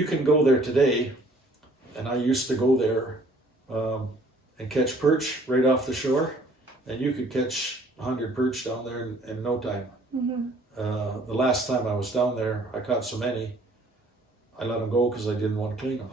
you can go there today, and I used to go there and catch perch right off the shore, and you could catch 100 perch down there in no time. The last time I was down there, I caught so many, I let them go because I didn't want to clean them.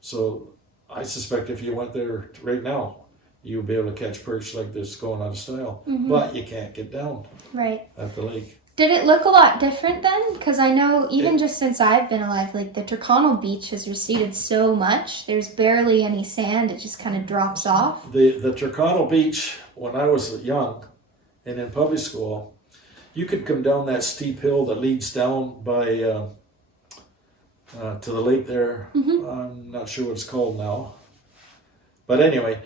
So I suspect if you went there right now, you'll be able to catch perch like this going out of style, but you can't get down at the lake. Did it look a lot different then? Because I know even just since I've been alive, like the Tyrconnell beach has receded so much. There's barely any sand. It just kind of drops off. The Tyrconnell beach, when I was young and in public school, you could come down that steep hill that leads down by to the lake there. I'm not sure what it's called now. But anyway,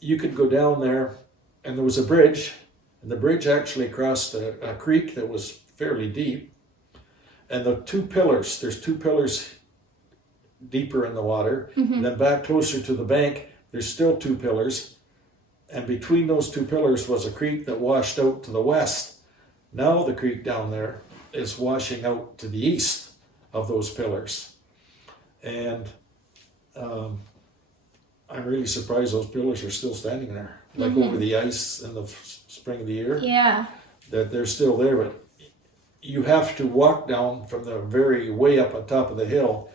you could go down there, and there was a bridge, and the bridge actually crossed a creek that was fairly deep. And the two pillars, there's two pillars deeper in the water, and then back closer to the bank, there's still two pillars. And between those two pillars was a creek that washed out to the west. Now the creek down there is washing out to the east of those pillars. And I'm really surprised those pillars are still standing there, like over the ice in the spring of the year. Yeah. That they're still there, but you have to walk down from the very way up on top of the hill,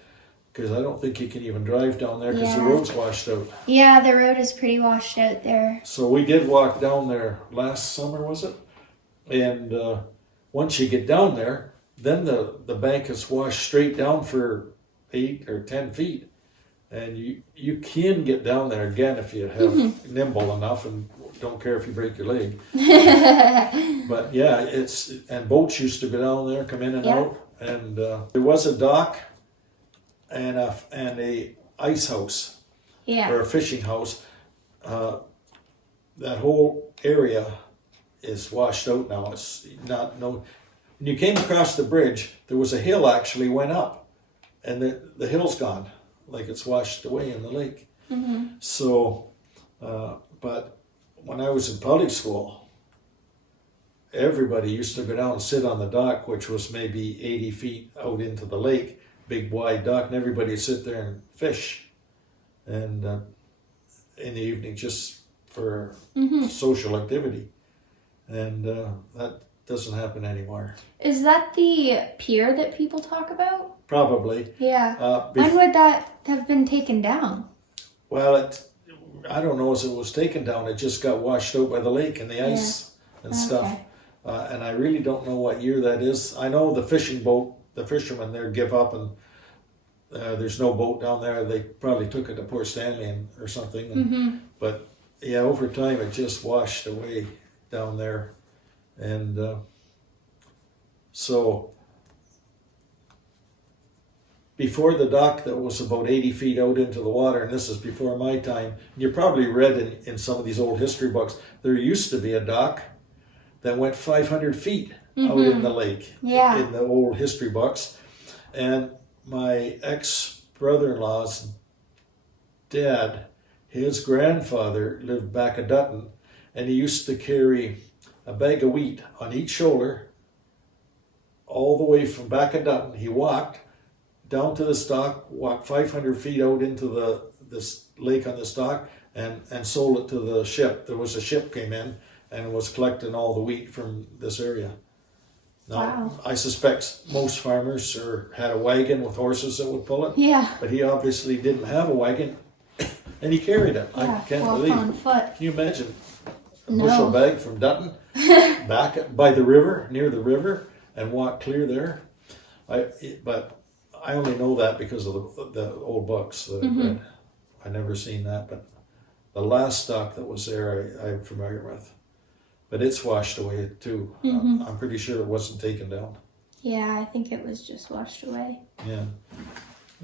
because I don't think you can even drive down there because the road's washed out. Yeah, the road is pretty washed out there. So we did walk down there last summer, was it? And once you get down there, then the bank is washed straight down for 8 or 10 feet. And you can get down there again if you have nimble enough and don't care if you break your leg. But yeah, and boats used to go down there, come in and out. And there was a dock and a ice house or a fishing house. That whole area is washed out now. It's not when you came across the bridge, there was a hill actually went up, and the hill's gone, like it's washed away in the lake. So, but when I was in public school, everybody used to go down and sit on the dock, which was maybe 80 feet out into the lake, big wide dock, and everybody would sit there and fish, and in the evening just for social activity. And that doesn't happen anymore. Is that the pier that people talk about? Probably. Yeah. When would that have been taken down? Well, I don't know as it was taken down. It just got washed out by the lake and the ice and stuff. And I really don't know what year that is. I know the fishing boat, the fishermen there give up, and there's no boat down there. They probably took it to Port Stanley or something. But yeah, over time it just washed away down there. And so before the dock that was about 80 feet out into the water, and this is before my time, you probably read in some of these old history books, there used to be a dock that went 500 feet out in the lake in the old history books. And my ex-brother-in-law's dad, his grandfather lived back at Dutton, and he used to carry a bag of wheat on each shoulder all the way from back at Dutton. He walked down to this dock, walked 500 feet out into this lake on this dock, and sold it to the ship. There was a ship came in and was collecting all the wheat from this area. Now, I suspect most farmers had a wagon with horses that would pull it. Yeah. But he obviously didn't have a wagon, and he carried it. I can't believe it. On foot. Can you imagine a bushel bag from Dutton back by the river, near the river, and walk clear there? But I only know that because of the old books that I've read. I never seen that, but the last stock that was there, I'm familiar with. But it's washed away too. I'm pretty sure it wasn't taken down. Yeah, I think it was just washed away. Yeah.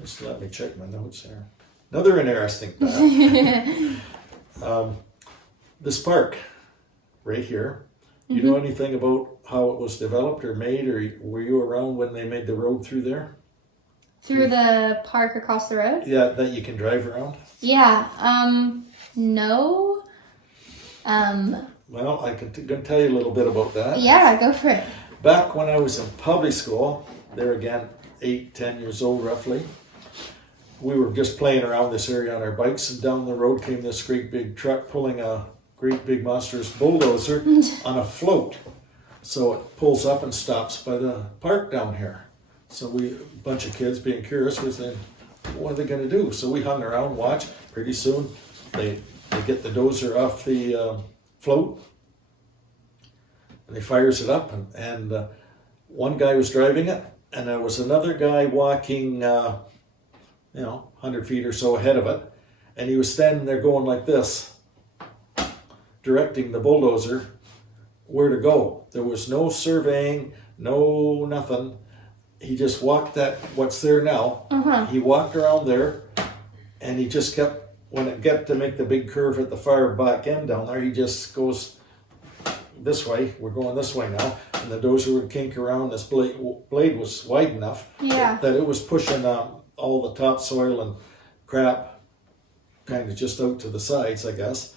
Just let me check my notes here. Another interesting fact. This park right here, you know anything about how it was developed or made, or were you around when they made the road through there? Through the park across the road? Yeah, that you can drive around? Yeah. No. Well, I can tell you a little bit about that. Yeah, go for it. Back when I was in public school, there again, 8-10 years old roughly. We were just playing around this area on our bikes, and down the road came this great big truck pulling a great big monstrous bulldozer on a float. So it pulls up and stops by the park down here. So a bunch of kids being curious, we said, what are they going to do? So we hung around, watched. Pretty soon they get the dozer off the float, and he fires it up, and one guy was driving it, and there was another guy walking 100 feet or so ahead of it, and he was standing there going like this, directing the bulldozer where to go. There was no surveying, no nothing. He just walked what's there now. He walked around there, and he just kept, when it got to make the big curve at the far back end down there, he just goes this way. We're going this way now, and the dozer would kink around. This blade was wide enough that it was pushing all the topsoil and crap kind of just out to the sides, I guess.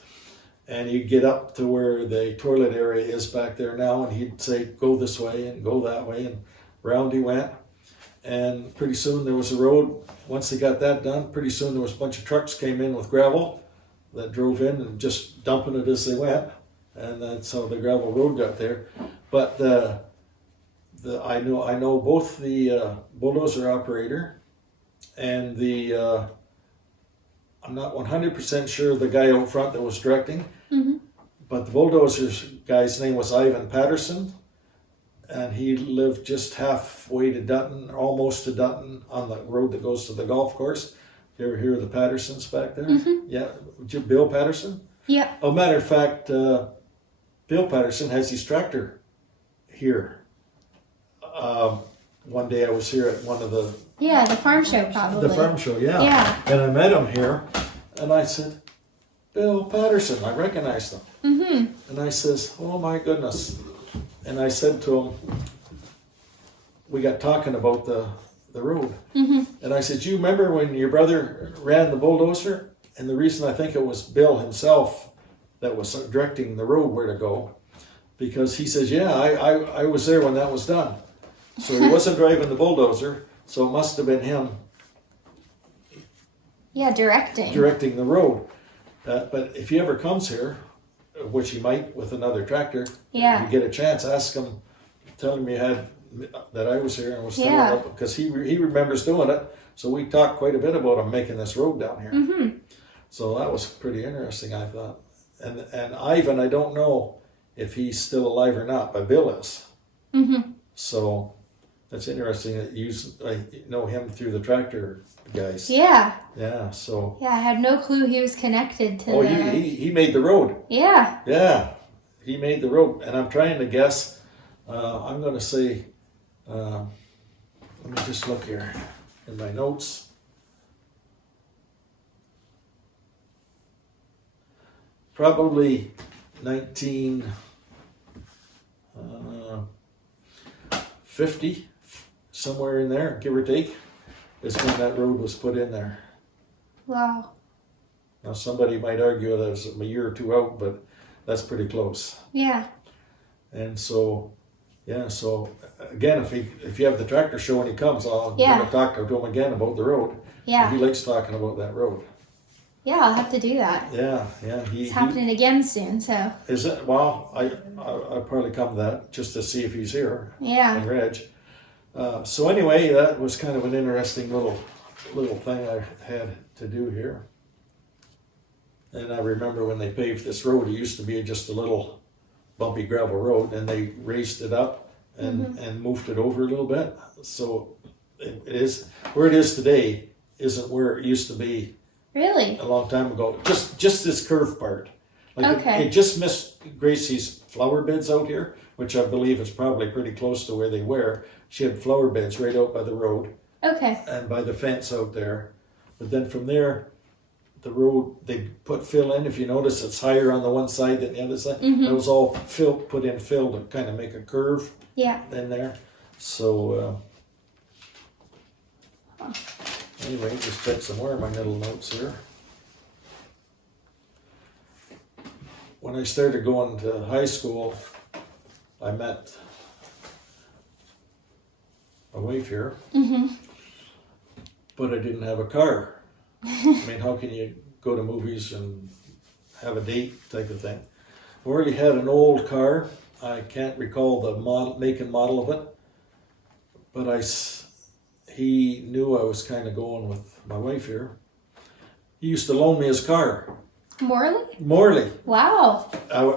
And he'd get up to where the toilet area is back there now, and he'd say, go this way and go that way, and round he went. And pretty soon there was a road. Once they got that done, pretty soon there was a bunch of trucks came in with gravel that drove in and just dumping it as they went. And that's how the gravel road got there. But I know both the bulldozer operator and the I'm not 100% sure the guy out front that was directing, but the bulldozer guy's name was Ivan Patterson, and he lived just halfway to Dutton, almost to Dutton, on the road that goes to the golf course. You ever hear of the Pattersons back there? Yeah, Bill Patterson? Yeah. Oh, matter of fact, Bill Patterson has his tractor here. One day I was here at one of the... Yeah, the farm show probably. The farm show, yeah. Yeah. And I met him here, and I said, Bill Patterson, I recognized him. And I says, oh my goodness. And I said to him, we got talking about the road. And I said, you remember when your brother ran the bulldozer? And the reason I think it was Bill himself that was directing the road where to go, because he says, yeah, I was there when that was done. So he wasn't driving the bulldozer, so it must have been him. Yeah, directing. Directing the road. But if he ever comes here, which he might with another tractor, Yeah. you get a chance, ask him, tell him you had, that I was here and was telling him, because he remembers doing it. So we talked quite a bit about him making this road down here. So that was pretty interesting, I thought. And Ivan, I don't know if he's still alive or not, but Bill is. So that's interesting that I know him through the tractor guys. Yeah. Yeah, so. Yeah, I had no clue he was connected to he made the road. Yeah. Yeah, he made the road. And I'm trying to guess, I'm going to say, let me just look here in my notes. Probably 1950, somewhere in there, give or take, is when that road was put in there. Wow. Now somebody might argue that it's a year or two out, but that's pretty close. Yeah. And so, yeah, so again, if you have the tractor show when he comes, I'll talk to him again about the road. Yeah. He likes talking about that road. Yeah, I'll have to do that. Yeah. It's happening again soon, so. Is it? Well, I'll probably come to that just to see if he's here. Yeah. And Reg. So anyway, that was kind of an interesting little thing I had to do here. And I remember when they paved this road, it used to be just a little bumpy gravel road, and they raised it up and moved it over a little bit. So it is where it is today isn't where it used to be. Really? A long time ago. Just this curved part. Like Okay. it just missed Gracie's flower beds out here, which I believe is probably pretty close to where they were. She had flower beds right out by the road. Okay. And by the fence out there. But then from there, the road, they put fill in. If you notice, it's higher on the one side than the other side. It was all put in fill to kind of make a curve in there. So, anyway, just take some more of my little notes here. When I started going to high school, I met my wife here, Mm-hmm. but I didn't have a car. I mean, how can you go to movies and have a date type of thing? Morley had an old car. I can't recall the make and model of it, but he knew I was kind of going with my wife here. He used to loan me his car. Morley. Wow.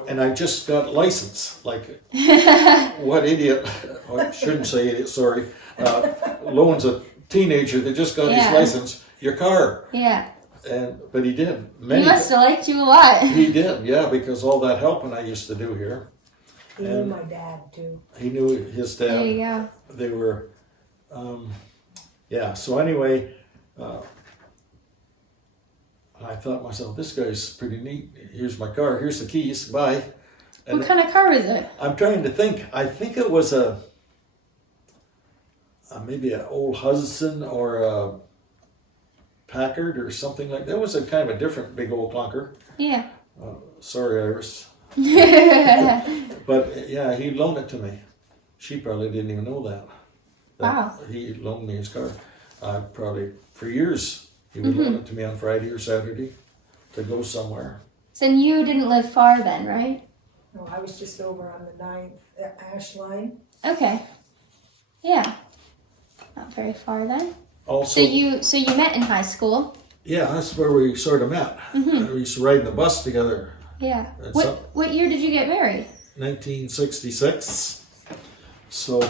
And I just got license. Like, what idiot? I shouldn't say idiot, sorry. Loans a teenager that just got his license your car. Yeah. But he did. He must have liked you a lot. He did, yeah, because all that helping I used to do here. He knew my dad too. He knew his dad. There you go. They were, so anyway, I thought to myself, this guy's pretty neat. Here's my car, here's the keys, bye. And what kind of car was it? I'm trying to think. I think it was maybe an old Hudson or a Packard or something like that. It was a kind of a different big old clunker. Yeah. Sorry, Iris. But yeah, he loaned it to me. She probably didn't even know that. Wow. He loaned me his car. Probably for years. He would loan it to me on Friday or Saturday to go somewhere. So you didn't live far then, right? No, I was just over on the 9th Ash line. Okay. Yeah. Not very far then. Also, So you met in high school. yeah, that's where we sort of met. We used to ride in the bus together. Yeah. And What year did you get married? 1966. So,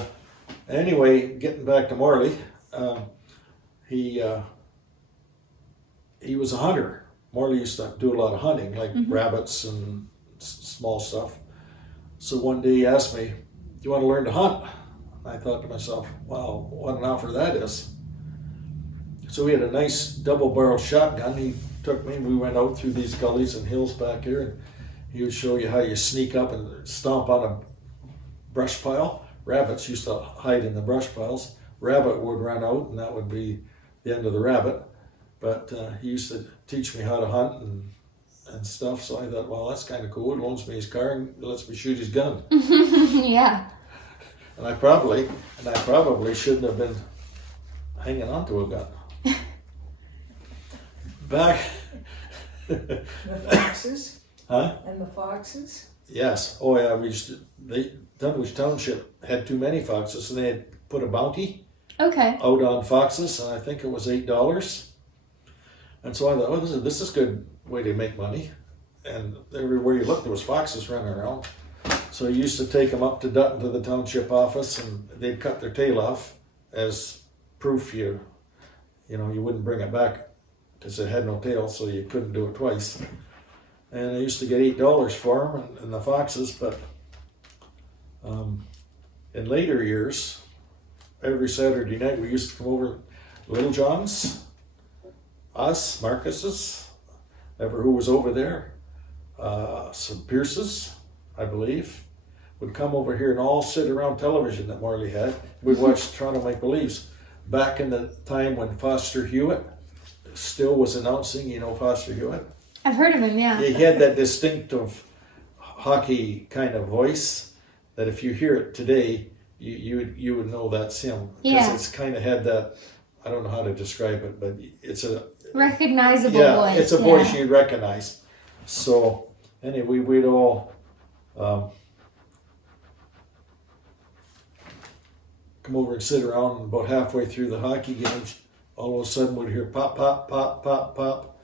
anyway, getting back to Morley, he was a hunter. Morley used to do a lot of hunting, like rabbits and small stuff. So one day he asked me, "Do you want to learn to hunt?" I thought to myself, wow, what an offer that is. So we had a nice double-barrel shotgun. He took me, we went out through these gullies and hills back here, and he would show you how you sneak up and stomp on a brush pile. Rabbits used to hide in the brush piles. Rabbit would run out, and that would be the end of the rabbit. But he used to teach me how to hunt and stuff, so I thought, well, that's kind of cool. He loans me his car and lets me shoot his gun. Yeah. And I probably shouldn't have been hanging on to a gun. Back. The foxes. Huh? And the foxes. Yes. Oh yeah. Dunwich Township had too many foxes, so they had put a bounty Okay. out on foxes, and I think it was $8. And so I thought, oh, this is a good way to make money. And everywhere you looked, there was foxes running around. So I used to take them up to Dutton to the township office, and they'd cut their tail off as proof you wouldn't bring it back because it had no tail, so you couldn't do it twice. And I used to get $8 for them and the foxes, but in later years, every Saturday night we used to come over Little John's, us, Marcus's, ever who was over there, some Pearce's, I believe, would come over here and all sit around television that Morley had. We'd watch Toronto Maple Leafs. Back in the time when Foster Hewitt still was announcing, Foster Hewitt. I've heard of him, yeah. He had that distinctive hockey kind of voice that if you hear it today, you would know that's him. Because it's kind of had that, I don't know how to describe it, but it's a recognizable voice. It's a voice you'd recognize. So anyway, we'd all come over and sit around, and about halfway through the hockey games, all of a sudden we'd hear pop, pop, pop, pop, pop.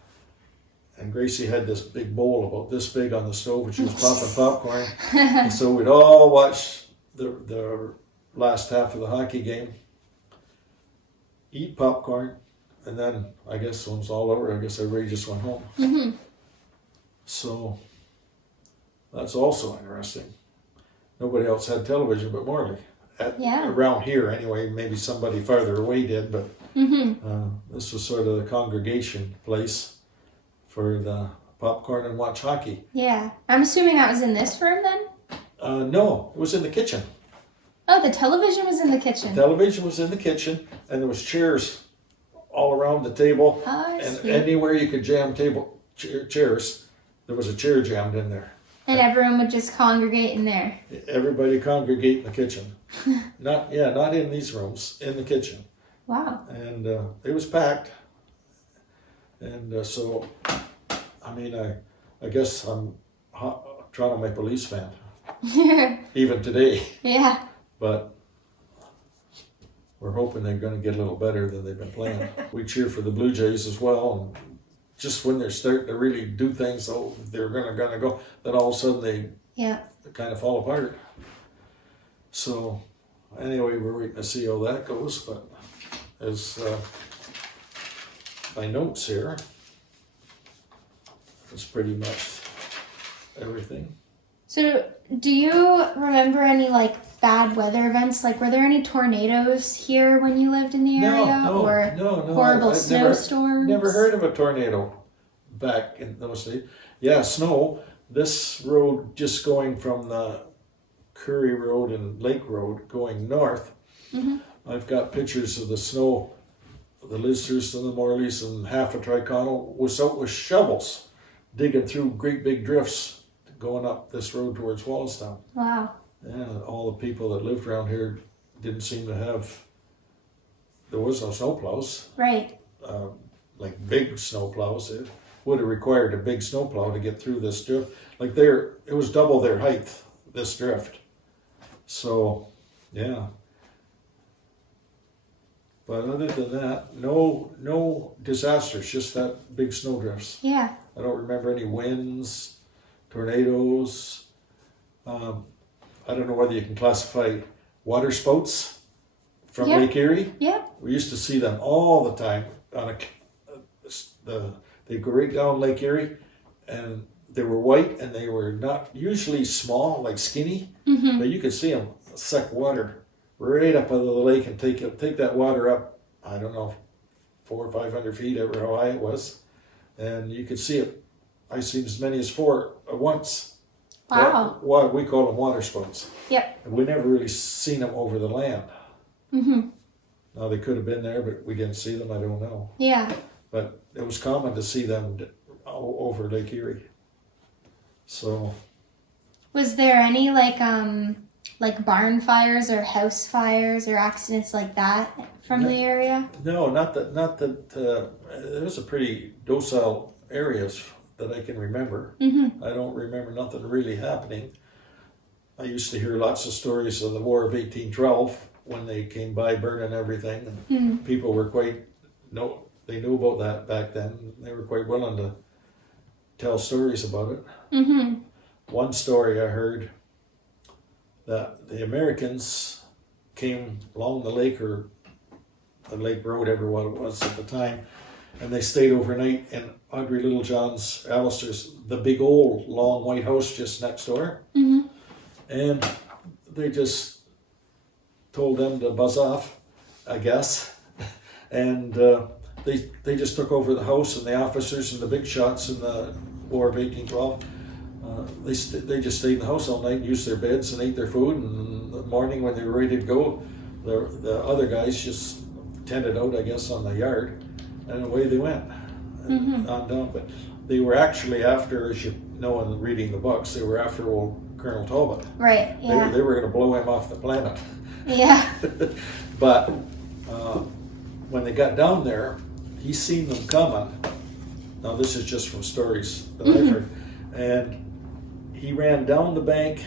And Gracie had this big bowl about this big on the stove, which was popping popcorn. And so we'd all watch the last half of the hockey game, eat popcorn, and then I guess when it was all over, I guess everybody just went home. Mm-hmm. So that's also interesting. Nobody else had television but Morley. Around here anyway, maybe somebody farther away did, but this was sort of the congregation place for the popcorn and watch hockey. Yeah. I'm assuming that was in this room then? No, it was in the kitchen. Oh, the television was in the kitchen. The television was in the kitchen, and there was chairs all around the table. Oh, I and see. anywhere you could jam chairs, there was a chair jammed in there. And everyone would just congregate in there. Everybody congregate in the kitchen. Not in these rooms, in the kitchen. Wow. And it was packed. And so, I mean, I guess I'm a Toronto Maple Leafs fan, even today. Yeah. But we're hoping they're going to get a little better than they've been playing. We cheer for the Blue Jays as well. And just when they're starting to really do things, they're gonna go, then all of a sudden they kind of fall apart. So anyway, we're waiting to see how that goes. But as my notes here, it's pretty much everything. So do you remember any like bad weather events? Like were there any tornadoes here when you lived in the area? No. Horrible snowstorms? Never heard of a tornado back in those days. Yeah, snow. This road just going from the Curry Road and Lake Road going north. Mm-hmm. I've got pictures of the snow, the Lizards and the Morleys and half of Tyrconnell was out with shovels digging through great big drifts going up this road towards Wallastown. Wow. Yeah, all the people that lived around here didn't seem to have, there was no snowplows. Right. Like big snowplows. It would have required a big snowplow to get through this drift. Like it was double their height, this drift. So, yeah. But other than that, no disasters, just that big snow drifts. Yeah. I don't remember any winds, tornadoes. I don't know whether you can classify water spouts from Lake Erie. Yeah. We used to see them all the time on they go right down Lake Erie, and they were white, and they were not usually small, like skinny, Mm-hmm. but you could see them suck water right up out of the lake and take that water up. I don't know, 400 or 500 feet, ever how high it was, and you could see it. I seen as many as 4 at once. Wow. What we call them water spouts. Yep. And we never really seen them over the land. Mm-hmm. Now they could have been there, but we didn't see them. I don't know. Yeah. But it was common to see them over Lake Erie. So. Was there any like barn fires or house fires or accidents like that from the area? No, not that. It was a pretty docile areas that I can remember. Mm-hmm. I don't remember nothing really happening. I used to hear lots of stories of the War of 1812 when they came by burning everything, and people were they knew about that back then. They were quite willing to tell stories about it. Mm-hmm. One story I heard that the Americans came along the lake, or the Lake Road, ever what it was at the time, and they stayed overnight in Audrey Littlejohn's, Alistair's, the big old long white house just next door. Mm-hmm. And they just told them to buzz off, I guess. And they just took over the house, and the officers and the big shots in the War of 1812. They just stayed in the house all night and used their beds and ate their food. And in the morning when they were ready to go, the other guys just tended out, I guess, on the yard. And away they went. Mm-hmm. On down. But they were actually after, as you know in reading the books, they were after old Colonel Talbot. Right, yeah. They were going to blow him off the planet. Yeah. But when they got down there, he seen them coming. Now this is just from stories that I've heard. And he ran down the bank.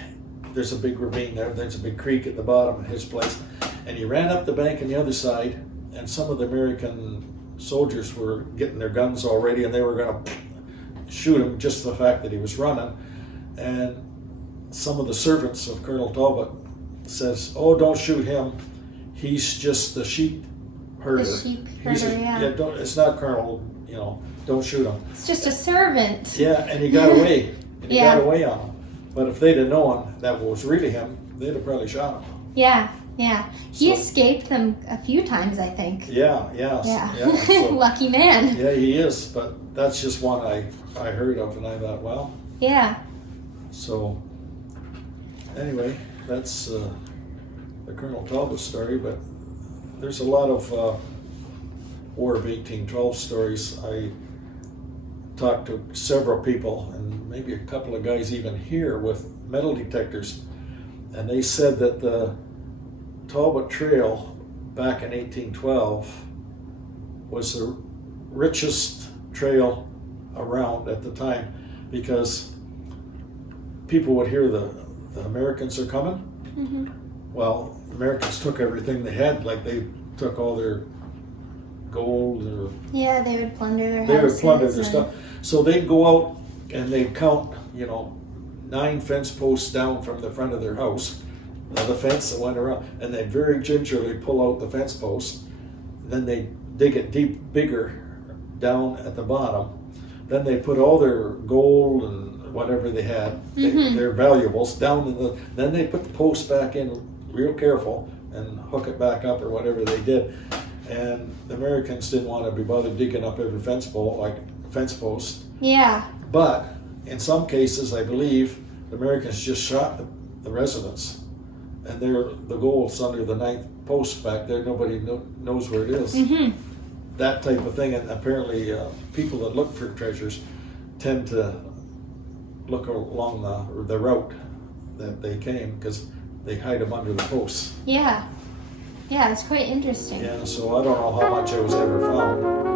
There's a big ravine there. There's a big creek at the bottom of his place. And he ran up the bank on the other side, and some of the American soldiers were getting their guns all ready, and they were going to shoot him just the fact that he was running. And some of the servants of Colonel Talbot says, "Oh, don't shoot him. He's just the sheep herder. The sheep herder, yeah. It's not Colonel, don't shoot him." It's just a servant. Yeah, and he got away. And he Yeah. got away on him. But if they'd have known that was really him, they'd have probably shot him. Yeah, yeah. He So- escaped them a few times, I think. Yeah. So, Lucky man. yeah, he is. But that's just one I heard of, and I thought, well, Yeah. so anyway, that's the Colonel Talbot story. But there's a lot of War of 1812 stories. I talked to several people, and maybe a couple of guys even here with metal detectors, and they said that the Talbot Trail back in 1812 was the richest trail around at the time, because people would hear the Americans are coming. Mm-hmm. Well, Americans took everything they had, like they took all their gold, or Yeah, they would plunder their they would houses. plunder their and- stuff. So they'd go out and they'd count, 9 fence posts down from the front of their house, the fence that went around, and they'd very gingerly pull out the fence post. Then they'd dig it bigger down at the bottom. Then they put all their gold and whatever they had, their valuables, down in the. Then they put the post back in real careful and hook it back up or whatever they did. And the Americans didn't want to be bothered digging up every fence post. Yeah. But in some cases, I believe the Americans just shot the residents, and the gold's under the 9th post back there. Nobody knows where it is. Mm-hmm. That type of thing, and apparently people that look for treasures tend to look along the route that they came, because they hide them under the posts. Yeah. Yeah, it's quite interesting. Yeah, so I don't know how much it was ever found.